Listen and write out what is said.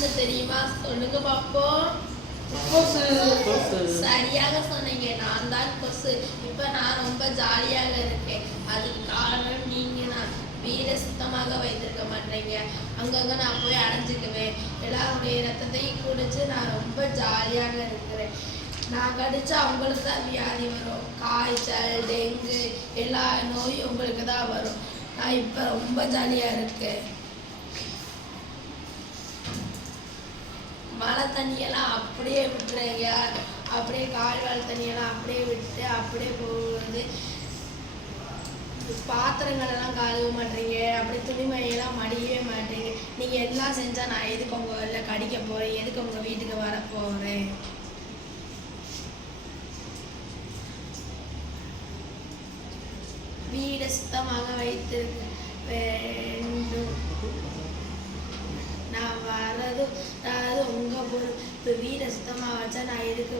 யாருன்னு தெரியுமா? சொல்லுங்க பாப்போம். சரியாக சொன்னீங்க, நான் தான் கொசு. இப்ப நான் ரொம்ப ஜாலியாக இருக்கேன். அதுக்கு காரணம் நீங்க தான். வீடை சுத்தமாக வைத்திருக்க மாட்டேங்க. அங்கங்க நான் போய் அடைஞ்சுக்குவேன். எல்லாருடைய ரத்தத்தையும் குடிச்சு நான் ரொம்ப ஜாலியாக இருக்கிறேன். நான் கடிச்சா அவங்களுக்கு தான் வியாதி வரும். காய்ச்சல், டெங்கு எல்லா நோயும் உங்களுக்கு தான் வரும். நான் இப்ப ரொம்ப ஜாலியா இருக்கேன். மழை தண்ணியெல்லாம் அப்படியே விட்டுறீங்க. அப்படியே கால்வாழ் தண்ணியெல்லாம் அப்படியே விட்டு அப்படியே போகுது. பாத்திரங்கள் எல்லாம் கழுவ மாட்டீங்க. அப்படியே துணிமணியெல்லாம் மடியவே மாட்டீங்க. நீங்க எல்லாம் செஞ்சா நான் எதுக்கு உங்க இல்லை கடிக்க போறேன்? எதுக்கு உங்க வீட்டுக்கு வர போறேன்? வீடை சுத்தமாக வைத்திருக்க வேண்டும். நான் வர்றது உங்க பொருள். இப்போ வீடை சுத்தமாக வச்சா நான் எதுக்கு